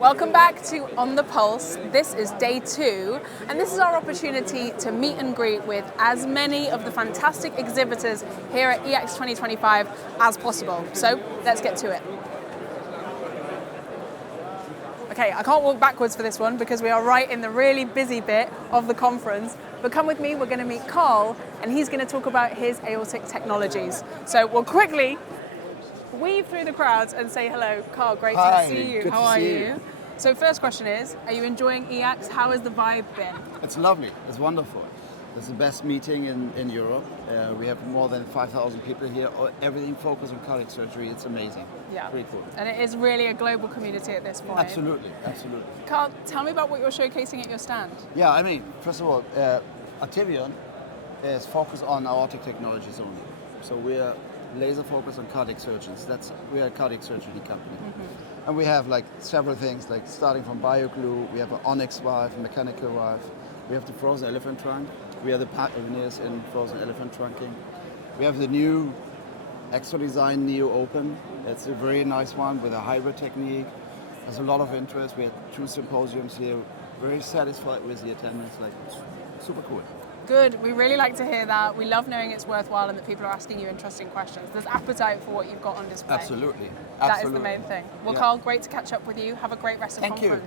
Welcome back to On the Pulse. This is day 2, and this is our opportunity to meet and greet with as many of the fantastic exhibitors here at EACTS 2025 as possible. So let's get to it. Okay, I can't walk backwards for this one because we are right in the really busy bit of the conference. But come with me, we're going to meet Carl, and he's going to talk about his aortic technologies. So we'll quickly weave through the crowds and say hello. Carl, great to see you. How are you? So first question is, are you enjoying EACTS? How has the vibe been? It's lovely. It's wonderful. It's the best meeting in Europe. We have more than 5,000 people here. Everything focused on cardiac surgery. It's amazing. Yeah. Pretty cool. And it is really a global community at this point. Absolutely, absolutely. Carl, tell me about what you're showcasing at your stand. Yeah, I mean, first of all, Artivion is focused on aortic technologies only. So we are laser focused on cardiac surgeons. We are a cardiac surgery company. Mm-hmm. And we have like several things, like starting from BioGlue, we have an Onyx valve, a mechanical valve, we have the frozen elephant trunk, we are the pioneers in frozen elephant trunking. We have the new extra design Neo Open. It's a very nice one with a hybrid technique. There's a lot of interest. We had 2 symposiums here. Very satisfied with the attendance, like super cool. Good, we really like to hear that. We love knowing it's worthwhile and that people are asking you interesting questions. There's appetite for what you've got on display. Absolutely. That is the main thing. Well, yeah. Carl, great to catch up with you. Have a great rest of the conference.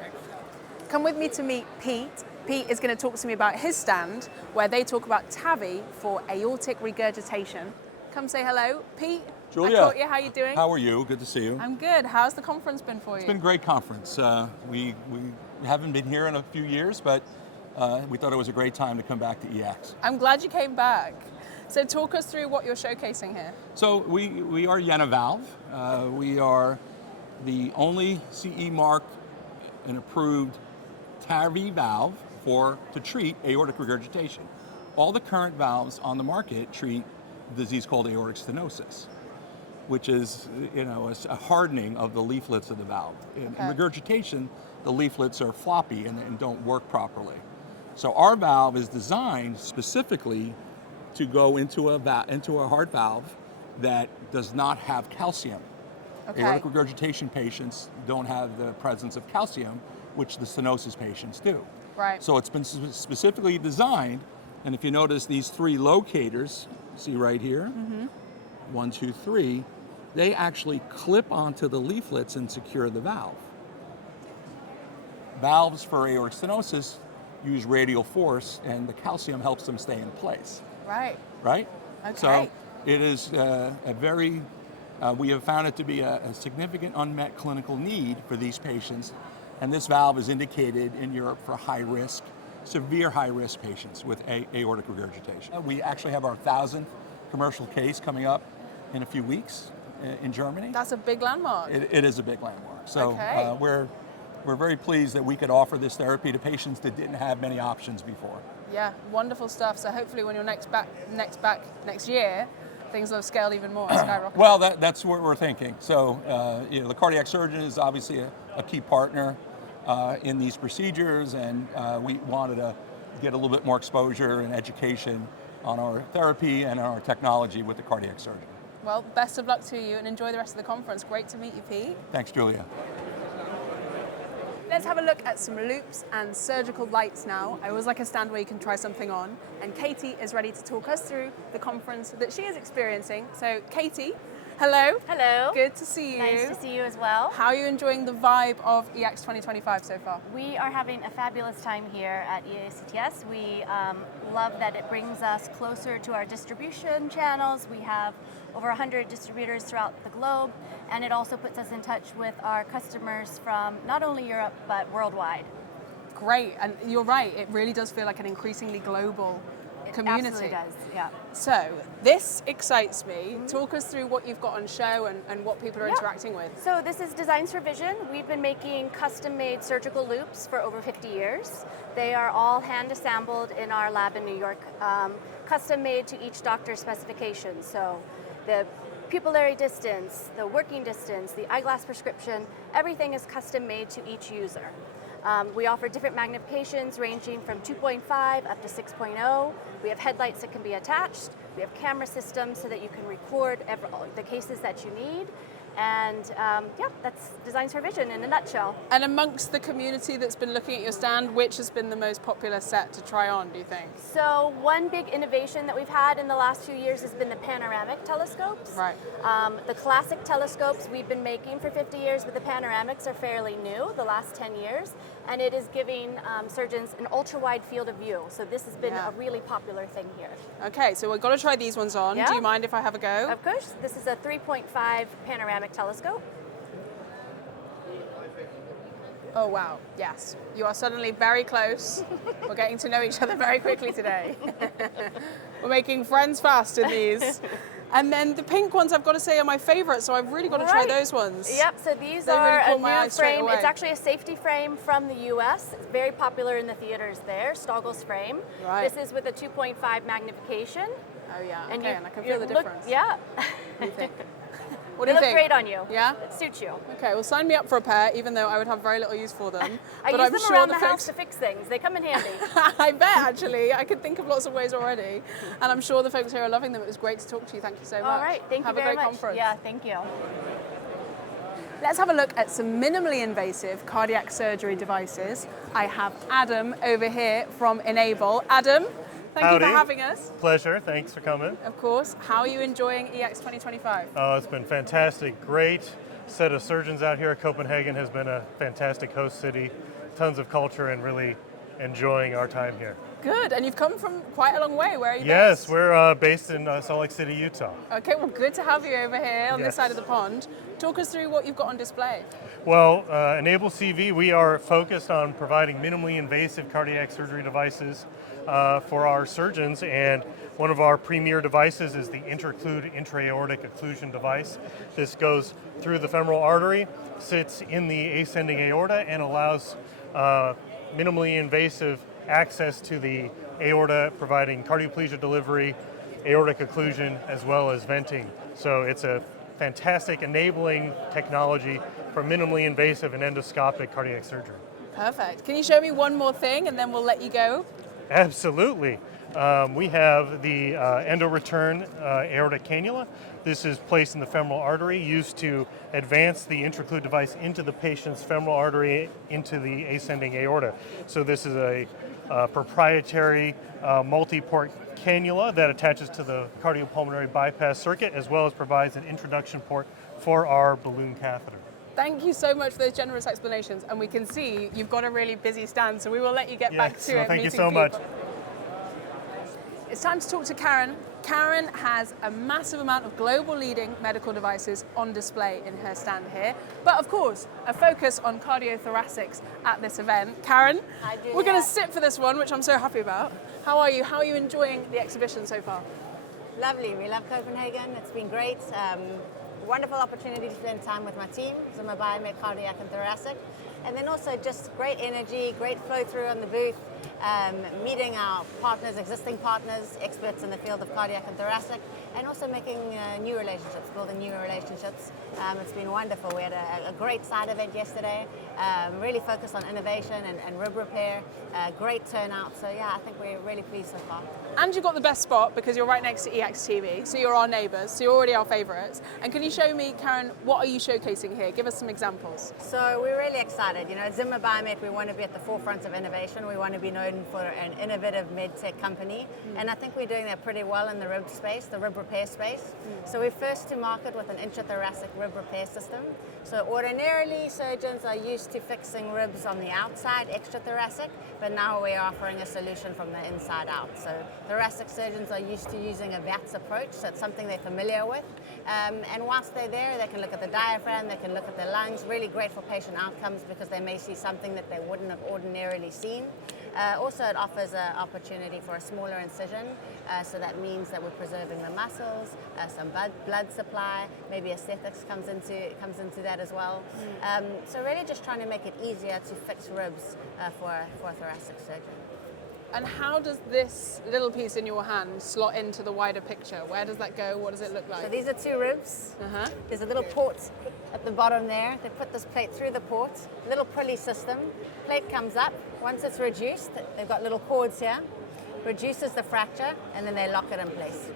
Thank you. Come with me to meet Pete. Pete is going to talk to me about his stand, where they talk about TAVI for aortic regurgitation. Come say hello. Pete, Julia, I caught you. How are you doing? How are you? Good to see you. I'm good. How's the conference been for you? It's been a great conference. We haven't been here in a few years, but we thought it was a great time to come back to EACTS. I'm glad you came back. So talk us through what you're showcasing here. So we are JenaValve. We are the only CE marked and approved TAVI valve to treat aortic regurgitation. All the current valves on the market treat a disease called aortic stenosis, which is a hardening of the leaflets of the valve. In regurgitation, the leaflets are floppy and don't work properly. So our valve is designed specifically to go into a heart valve that does not have calcium. Aortic regurgitation patients don't have the presence of calcium, which the stenosis patients do. Right. So it's been specifically designed, and if you notice these 3 locators, see right here, 1, 2, 3, they actually clip onto the leaflets and secure the valve. Valves for aortic stenosis use radial force, and the calcium helps them stay in place. Right. Right? Okay. So it is we have found it to be a significant unmet clinical need for these patients, and this valve is indicated in Europe for high-risk, severe high-risk patients with aortic regurgitation. We actually have our 1,000th commercial case coming up in a few weeks in Germany. That's a big landmark. It is a big landmark. So we're very pleased that we could offer this therapy to patients that didn't have many options before. Yeah, wonderful stuff. So hopefully when you're next year, things will have scaled even more, skyrocket. Well, that's what we're thinking. So the cardiac surgeon is obviously a key partner in these procedures, and we wanted to get a little bit more exposure and education on our therapy and our technology with the cardiac surgeon. Well, best of luck to you and enjoy the rest of the conference. Great to meet you, Pete. Thanks, Julia. Let's have a look at some loops and surgical lights now. I always like a stand where you can try something on. And Katie is ready to talk us through the conference that she is experiencing. So Katie, hello. Hello. Good to see you. Nice to see you as well. How are you enjoying the vibe of EACTS 2025 so far? We are having a fabulous time here at EACTS. We love that it brings us closer to our distribution channels. We have over 100 distributors throughout the globe, and it also puts us in touch with our customers from not only Europe, but worldwide. Great, and you're right, it really does feel like an increasingly global community. It absolutely does, yeah. So, this excites me. Talk us through what you've got on show and what people are interacting with. So this is Designs for Vision. We've been making custom-made surgical loops for over 50 years. They are all hand-assembled in our lab in New York, custom-made to each doctor's specifications. So the pupillary distance, the working distance, the eyeglass prescription, everything is custom-made to each user. We offer different magnifications ranging from 2.5 up to 6.0. We have headlights that can be attached. We have camera systems so that you can record the cases that you need. And yeah, that's Designs for Vision in a nutshell. And amongst the community that's been looking at your stand, which has been the most popular set to try on, do you think? So one big innovation that we've had in the last few years has been the panoramic telescopes. Right. The classic telescopes we've been making for 50 years, but the panoramics are fairly new, the last 10 years. And it is giving surgeons an ultra-wide field of view. So this has been a really popular thing here. Okay, so we've got to try these ones on. Yeah. Do you mind if I have a go? Of course. This is a 3.5 panoramic telescope. Oh wow, yes. You are suddenly very close. We're getting to know each other very quickly today. We're making friends fast in these. And then the pink ones, I've got to say, are my favorite, so I've really got to try those ones. Yep, so these They are really caught a my eye new straight frame. away. It's actually a safety frame from the US. It's very popular in the theaters there, Stoggle's frame. Right. This is with a 2.5 magnification. Oh yeah, And okay, and I can feel the difference. Yeah. What do you think? What They do you look think? great on you. Yeah? It suits you. Okay, well sign me up for a pair, even though I would have very little use for them. I but use I'm them sure around the the house folks... to fix things. They come in handy. I bet, actually. I could think of lots of ways already. And I'm sure the folks here are loving them. It was great to talk to you. Thank you so much. All right, thank you have very a great much. conference. Yeah, thank you. Let's have a look at some minimally invasive cardiac surgery devices. I have Adam over here from Enable. Adam, thank Howdy. you for having us. Pleasure, thanks for coming. Of course. How are you enjoying EACTS 2025? Oh, it's been fantastic. Great set of surgeons out here. Copenhagen has been a fantastic host city. Tons of culture and really enjoying our time here. Good. And you've come from quite a long way. Where are you Yes, based? we're based in Salt Lake City, Utah. Okay, well, good to have you over here on this Yes. side of the pond. Talk us through what you've got on display. Well, Enable CV, we are focused on providing minimally invasive cardiac surgery devices for our surgeons, and one of our premier devices is the Interclude intra-aortic occlusion device. This goes through the femoral artery, sits in the ascending aorta, and allows minimally invasive access to the aorta, providing cardioplegia delivery, aortic occlusion, as well as venting. So it's a fantastic enabling technology for minimally invasive and endoscopic cardiac surgery. Perfect. Can you show me one more thing and then we'll let you go? Absolutely. We have the EndoReturn aortic cannula. This is placed in the femoral artery, used to advance the intraclude device into the patient's femoral artery into the ascending aorta. So this is a proprietary multi-port cannula that attaches to the cardiopulmonary bypass circuit, as well as provides an introduction port for our balloon catheter. Thank you so much for those generous explanations. And we can see you've got a really busy stand, so we will let you get back to it. Thank you meeting so much. people. It's time to talk to Karen. Karen has a massive amount of global leading medical devices on display in her stand here. But of course, a focus on cardiothoracics at this event. Karen, we're going to sit for this one, which I'm so happy about. How are you? How are you enjoying the exhibition so far? Lovely. We love Copenhagen. It's been great. Wonderful opportunity to spend time with my team, Zimmer Biomed Cardiac and Thoracic. And then also just great energy, great flow through on the booth, meeting our partners, existing partners, experts in the field of cardiac and thoracic, and also making new relationships, building new relationships. It's been wonderful. We had a great side event yesterday, really focused on innovation and rib repair, great turnout. So yeah, I think we're really pleased so far. And you've got the best spot because you're right next to EACTS TV, so you're our neighbours, so you're already our favourites. And can you show me, Karen, what are you showcasing here? Give us some examples. So we're really excited. You know, at Zimmer Biomed, we want to be at the forefront of innovation. We want to be known for an innovative med tech company. And I think we're doing that pretty well in the rib space, the rib repair space. So we're first to market with an intrathoracic rib repair system. So ordinarily, surgeons are used to fixing ribs on the outside, extrathoracic, but now we're offering a solution from the inside out. So thoracic surgeons are used to using a VATS approach, so it's something they're familiar with. And whilst they're there, they can look at the diaphragm, they can look at the lungs, really great for patient outcomes because they may see something that they wouldn't have ordinarily seen. Also, it offers an opportunity for a smaller incision, so that means that we're preserving the muscles, some blood supply, maybe aesthetics comes into that as well. So really just trying to make it easier to fix ribs for a thoracic surgeon. And how does this little piece in your hand slot into the wider picture? Where does that go? What does it look like? So these are two ribs. There's a little port at the bottom there. They put this plate through the port, little pulley system. Plate comes up. Once it's reduced, they've got little cords here, reduces the fracture, and then they lock it in place.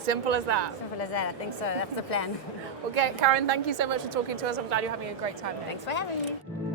Simple as that. Simple as that. I think so. That's the plan. Okay, Karen, thank you so much for talking to us. I'm glad you're having a great time here. Thanks for having me.